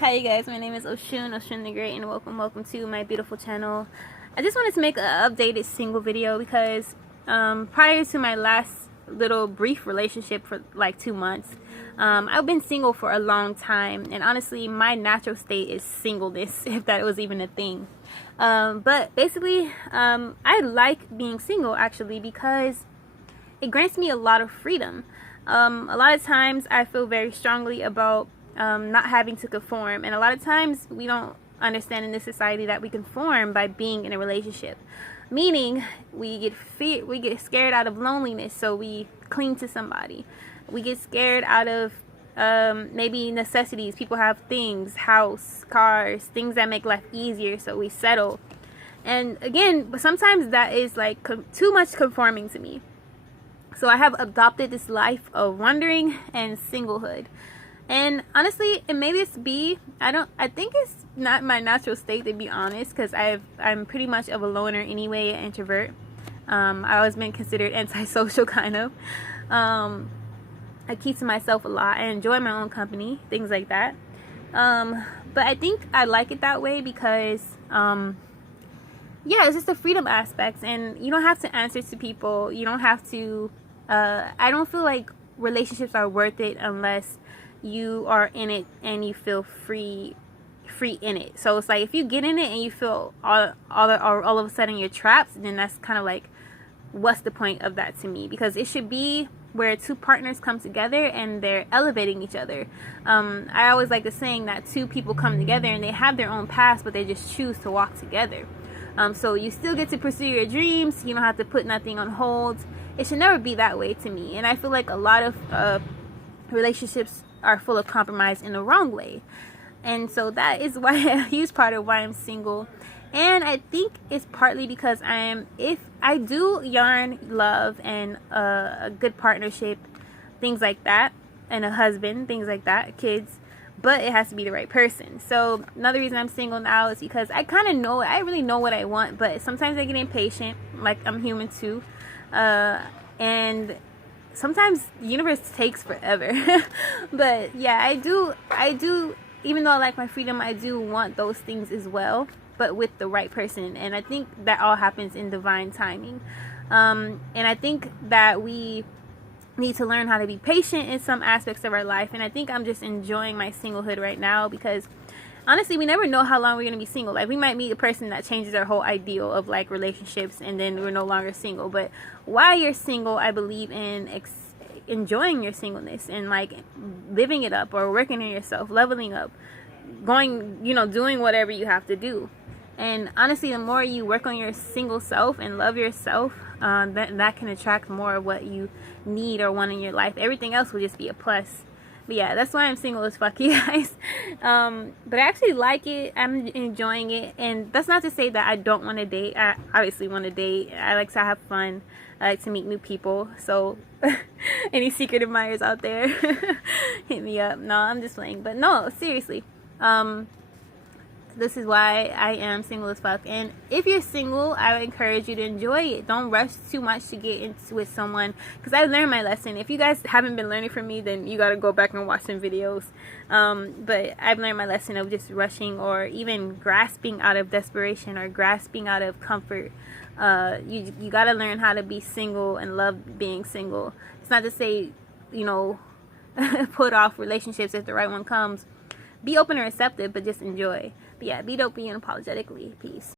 Hi you guys, my name is Oshun the Great, and welcome to my beautiful channel. I just wanted to make an updated single video because prior to my last little brief relationship for like 2 months, I've been single for a long time, and honestly my natural state is singleness, if that was even a thing. But basically I like being single actually because it grants me a lot of freedom. A lot of times I feel very strongly about not having to conform, and a lot of times we don't understand in this society that we conform by being in a relationship, meaning we get scared out of loneliness, so we cling to somebody. We get scared out of maybe necessities. People have things, house, cars, things that make life easier, so we settle. And again, but sometimes that is like too much conforming to me. So I have adopted this life of wandering and singlehood. And honestly, and maybe it's I think it's not my natural state, to be honest, because I'm pretty much of a loner anyway, an introvert. I always been considered antisocial kind of. I keep to myself a lot. I enjoy my own company, things like that. But I think I like it that way because yeah, it's just the freedom aspects, and you don't have to answer to people. You don't have to I don't feel like relationships are worth it unless you are in it and you feel free in it. So it's like if you get in it and you feel all of a sudden you're trapped, then that's kind of like, what's the point of that to me? Because it should be where two partners come together and they're elevating each other. I always like the saying that two people come together and they have their own paths, but they just choose to walk together. So you still get to pursue your dreams. You don't have to put nothing on hold. It should never be that way to me. And I feel like a lot of relationships are full of compromise in the wrong way. And so that is why a huge part of why I'm single. And I think it's partly because if I do yearn love and a good partnership, things like that, and a husband, things like that, kids, but it has to be the right person. So another reason I'm single now is because I really know what I want, but sometimes I get impatient, like I'm human too. And sometimes the universe takes forever. But yeah, I do, even though I like my freedom, I do want those things as well, but with the right person. And I think that all happens in divine timing. And I think that we need to learn how to be patient in some aspects of our life. And I think I'm just enjoying my singlehood right now because honestly, we never know how long we're going to be single. Like, we might meet a person that changes our whole ideal of like relationships, and then we're no longer single. But while you're single, I believe in enjoying your singleness and like living it up, or working on yourself, leveling up, going, doing whatever you have to do. And honestly, the more you work on your single self and love yourself, that can attract more of what you need or want in your life. Everything else will just be a plus. But yeah, that's why I'm single as fuck, you guys. But I actually like it. I'm enjoying it. And that's not to say that I don't want to date. I obviously want to date. I like to have fun. I like to meet new people. So any secret admirers out there, hit me up. No, I'm just playing. But no, seriously. This is why I am single as fuck. And if you're single, I would encourage you to enjoy it. Don't rush too much to get into with someone, because I learned my lesson. If you guys haven't been learning from me, then you gotta go back and watch some videos. But I've learned my lesson of just rushing, or even grasping out of desperation, or grasping out of comfort. You gotta learn how to be single and love being single. It's not to say, put off relationships if the right one comes. Be open and receptive, but just enjoy. But yeah, be dope, be unapologetically. Peace.